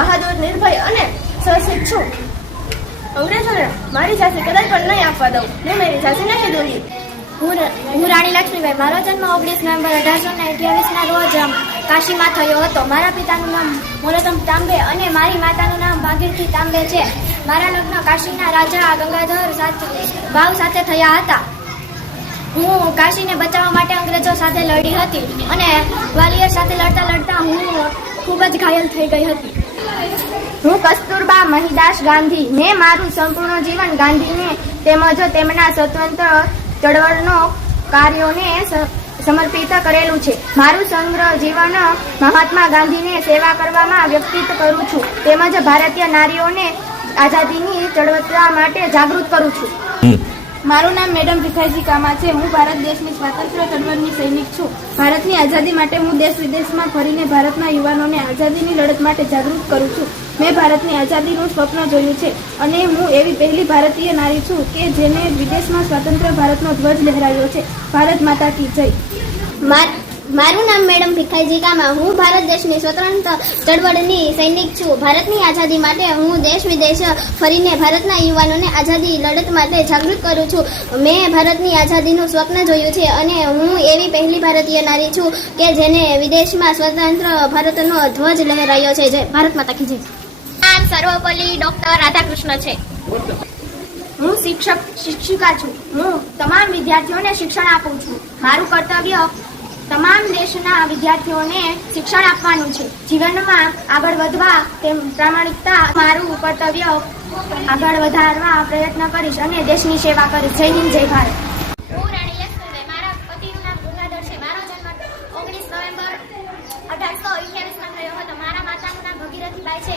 બહાદુર, નિર્ભય અને સાહસિક છું. અંગ્રેજોને મારી ઝાંસી કદાચ પણ નહીં આપવા દઉં. મેં મારી ઝાંસી નહીં દોરી. હું રાણી લક્ષ્મીબાઈ. મારો જન્મ 19 નવેમ્બર 1828ના રોજ કાશીમાં થયો હતો. મારા પિતાનું નામ મોરોત્તમ તાંબે અને મારી માતાનું નામ ભાગીરથી તાંબે છે. મારા લગ્ન કાશીના રાજા ગંગાધર ભાવ સાથે થયા હતા. હું કાશીને બચાવવા માટે અંગ્રેજો સાથે લડી હતી અને ગ્વાલિયર સાથે લડતા લડતા હું ખૂબ જ ઘાયલ થઈ ગઈ હતી. હું કસ્તુરબા મહીદાસ ગાંધી. મેં મારું સંપૂર્ણ જીવન ગાંધીને તેમજ તેમના સ્વતંત્ર ચળવળનો કાર્યોને સમર્પિત કરેલું છે. મારું સમગ્ર જીવન મહાત્મા ગાંધીને સેવા કરવામાં વ્યતીત કરું છું. તેમજ ભારતીય નારીઓને આઝાદીની ચળવળ માટે જાગૃત કરું છું. મારું નામ મેડમ ભીખાઈજી કામા છે. હું ભારત દેશની સ્વાતંત્ર્ય ચળવળની સૈનિક છું. ભારતની આઝાદી માટે હું દેશ વિદેશમાં ફરીને ભારતના યુવાનોને આઝાદીની લડત માટે જાગૃત કરું છું. મેં ભારતની આઝાદીનું સ્વપ્ન જોયું છે અને હું એવી પહેલી ભારતીય નારી છું કે જેને વિદેશમાં સ્વતંત્ર ભારતનો ધ્વજ લહેરાવ્યો છે. ભારત માતા કી જય. મારું નામ મેડમ ભીખાઈજી કામા. હું ભારત દેશની સ્વતંત્ર ચળવળની સૈનિક છું. ભારતની આઝાદી માટે હું દેશ વિદેશ ફરીને ભારતના યુવાનોને આઝાદી લડત માટે જાગૃત કરું છું. મેં ભારતની આઝાદીનું સ્વપ્ન જોયું છે અને હું એવી પહેલી ભારતીય નારી છું કે જેને વિદેશમાં સ્વતંત્ર ભારતનો ધ્વજ લહેરાયો છે. જય ભારત માતા કી જય. નામ સર્વપલ્લી ડોક્ટર રાધાકૃષ્ણ છે. હું શિક્ષિકા છું. હું તમામ વિદ્યાર્થીઓને શિક્ષણ આપું છું. મારું કર્તવ્ય તમામ દેશના વિદ્યાર્થીઓને શિક્ષણ આપવાનું છે. જીવનમાં આગળ વધવા તેમ પ્રામાણિકતા મારું કર્તવ્ય આગળ વધારવા પ્રયત્ન કરીશ અને દેશની સેવા કરીશ. જય હિન્દ, જય ભારત. હું રાણી લક્ષ્મીબાઈ. મારા પતિનું નામ ગંગાધર છે. મારો જન્મ 19 નવેમ્બર 1828માં થયો હતો. મારા માતાનું નામ ભગીરથીબાઈ છે.